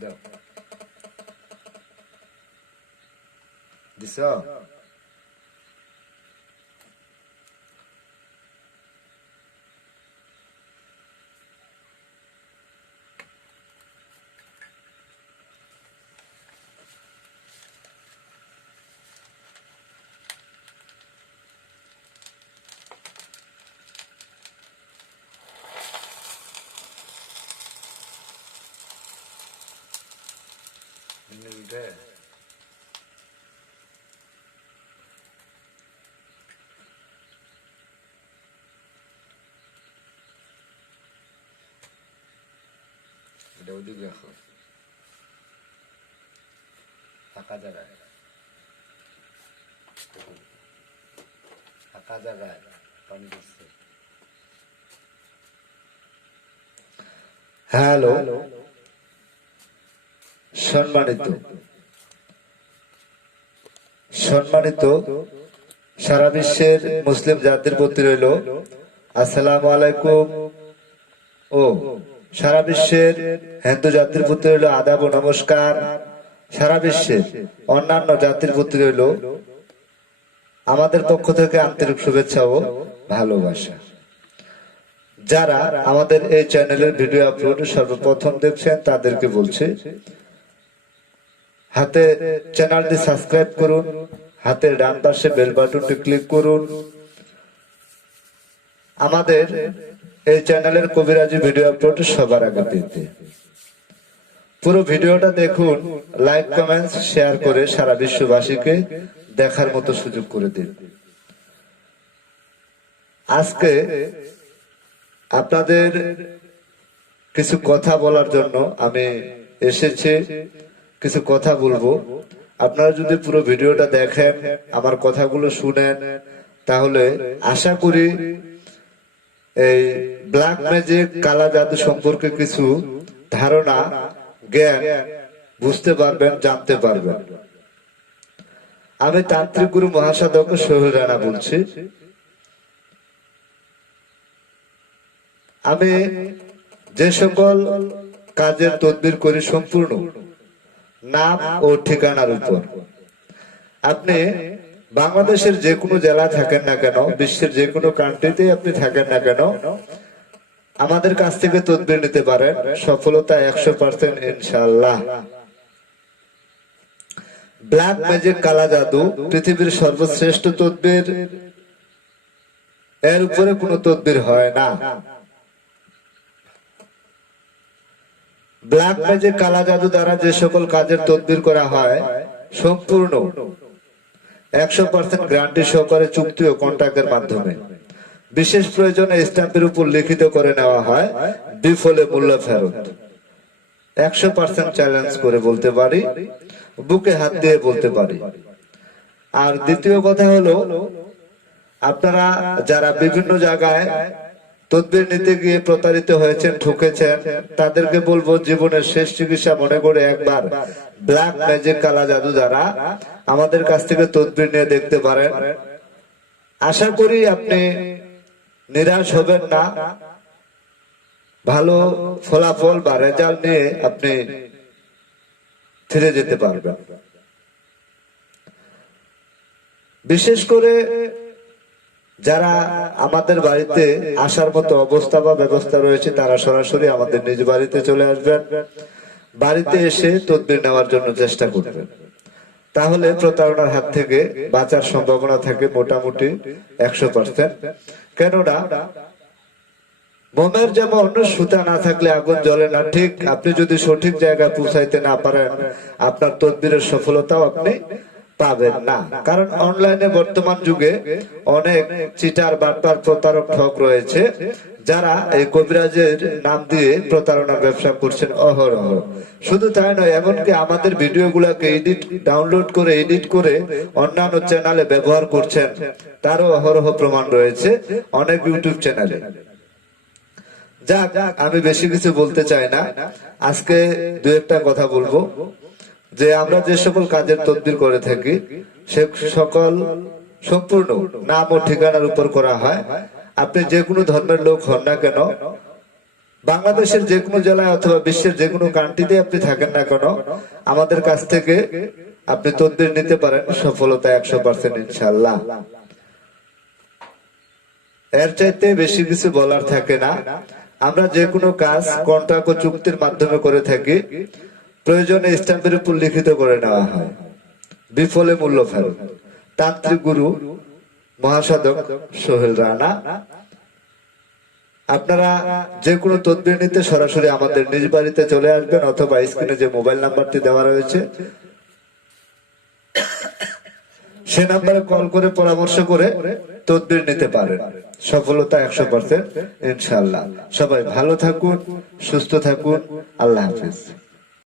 দাও দিছ এটা ওদিকে রাখো ফাঁকা জায়গায় ফাঁকা জায়গায় পানি দিচ্ছে। হ্যালো সম্মানিত সম্মানিত সারা বিশ্বের মুসলিম জাতির প্রতি রইল আসসালামু আলাইকুম ও সারা বিশ্বের হিন্দু জাতির প্রতি রইল আদাব ও নমস্কার। সারা বিশ্বের অন্যান্য জাতির প্রতি রইল আমাদের পক্ষ থেকে আন্তরিক শুভেচ্ছা ও ভালোবাসা। যারা আমাদের এই চ্যানেলের ভিডিও আপলোড সর্বপ্রথম দেখছেন তাদেরকে বলছি হাতে চ্যানেলটি সাবস্ক্রাইব করুন, হাতের ডান পাশে বেল বাটনটি ক্লিক করুন। আমাদের এই চ্যানেলের কবিরাজি ভিডিও আপলোড সবার আগে পেতে পুরো ভিডিওটা দেখুন, লাইক কমেন্টস শেয়ার করে সারা বিশ্ববাসীকে দেখার মতো সুযোগ করে দিন। আজকে আপনাদের কিছু কথা বলার জন্য আমি এসেছি, কিছু কথা বলবো। আপনারা যদি পুরো ভিডিওটা দেখেন, আমার কথাগুলো শুনেন, তাহলে আশা করি এই ব্ল্যাক ম্যাজিক কালা জাদু সম্পর্কে কিছু ধারণা জ্ঞান বুঝতে পারবেন, জানতে পারবেন। আমি তান্ত্রিক গুরু মহাসাধক সোহেল রানা বলছি। আমি যে সকল কাজের তদবির করি সম্পূর্ণ নাম ও ঠিকানার উপর। আপনি বাংলাদেশের যে কোনো জেলা থাকেন না কেন, বিশ্বের যে কোনো কান্ট্রিতে আপনি থাকেন না কেন, আমাদের কাছ থেকে তদবির নিতে পারেন। সফলতা 100% ইনশাআল্লাহ। ব্ল্যাক ম্যাজিক কালা জাদু পৃথিবীর সর্বশ্রেষ্ঠ তদবির, এর উপরে কোনো তদবির হয় না। ব্ল্যাক ম্যাজিক কালা জাদু দ্বারা যে সকল কাজের তদবির করা হয় সম্পূর্ণ 100% গ্যারান্টি সহকারে চুক্তি ও কন্ট্রাক্টের মাধ্যমে বিশেষ প্রয়োজনে স্ট্যাম্পের উপর লিখিত করে নেওয়া হয়, বিফলে মূল্য ফেরত। 100% চ্যালেঞ্জ করে বলতে পারি, বুকে হাত দিয়ে বলতে পারি। আর দ্বিতীয় কথা হলো, আপনারা যারা বিভিন্ন জায়গায় তদবির নিতে গিয়ে প্রতারিত হয়েছেন, ঠকেছেন, তাদেরকে বলবো জীবনের শেষ চিকিৎসা মনে করে একবার ব্ল্যাক ম্যাজিক কালা জাদু দ্বারা আমাদের কাছ থেকে তদবির নিয়ে দেখতে পারেন। আশা করি আপনি নিরাশ হবেন না, ভালো ফলাফল বা রেজাল্ট নিয়ে আপনি ফিরে যেতে পারবেন। বিশেষ করে যারা আমাদের বাড়িতে আসার মতো অবস্থা বা ব্যবস্থা রয়েছে, তারা সরাসরি আমাদের নিজ বাড়িতে চলে আসবেন। বাড়িতে এসে তদবির নেওয়ার জন্য চেষ্টা করবেন, তাহলে প্রতারণার হাত থেকে বাঁচার সম্ভাবনা থাকে মোটামুটি 100%। কেননা মোমের যেমন সুতা না থাকলে আগুন জ্বলে না, ঠিক আপনি যদি সঠিক জায়গায় পৌঁছাইতে না পারেন, আপনার তদবিরের সফলতাও আপনি পাবেন না। কারণ অনলাইনে বর্তমান যুগে অনেক চিটার, বাটপার, প্রতারক, ঠক রয়েছে, যারা এই কবিরাজের নাম দিয়ে প্রতারণার ব্যবসা করছেন অহরহ। শুধু তাই নয়, এমনকি আমাদের ভিডিও গুলাকে ডাউনলোড করে এডিট করে অন্যান্য চ্যানেলে ব্যবহার করছেন, তারও অহরহ প্রমাণ রয়েছে অনেক ইউটিউব চ্যানেলে। যাক, আমি বেশি কিছু বলতে চাই না, আজকে দু একটা কথা বলবো। যে আমরা যে সকল কাজের তদবির করে থাকি সে সকল সম্পূর্ণ নাম ও ঠিকানার উপর করা হয়। আপনি যে কোনো ধর্মের লোক হন না কেন, বাংলাদেশের যে কোনো জেলায় অথবা বিশ্বের যে কোনো কান্ট্রিতে আপনি থাকেন না কেন, আমাদের কাছ থেকে আপনি তদবির নিতে পারেন, সফলতা 100% ইনশাআল্লাহ। এর চাইতে বেশি কিছু বলার থাকে না। আমরা যে কোনো কাজ কন্ট্রাক্ট ও চুক্তির মাধ্যমে করে থাকি, প্রয়োজনে স্ট্যাম্পের উপর লিখিত করে নেওয়া হয়, বিফলে মূল্য ফেরত। তান্ত্রিক গুরু মহাসাধক সোহেল রানা। আপনারা যে কোনো তদবির নিতে সরাসরি আমাদের নিজ বাড়িতে চলে আসবেন, অথবা স্ক্রিনে যে মোবাইল নাম্বারটি দেওয়া রয়েছে সে নাম্বারে কল করে পরামর্শ করে তদবির নিতে পারেন, সফলতা 100% ইনশাআল্লাহ। সবাই ভালো থাকুন, সুস্থ থাকুন, আল্লাহ হাফেজ।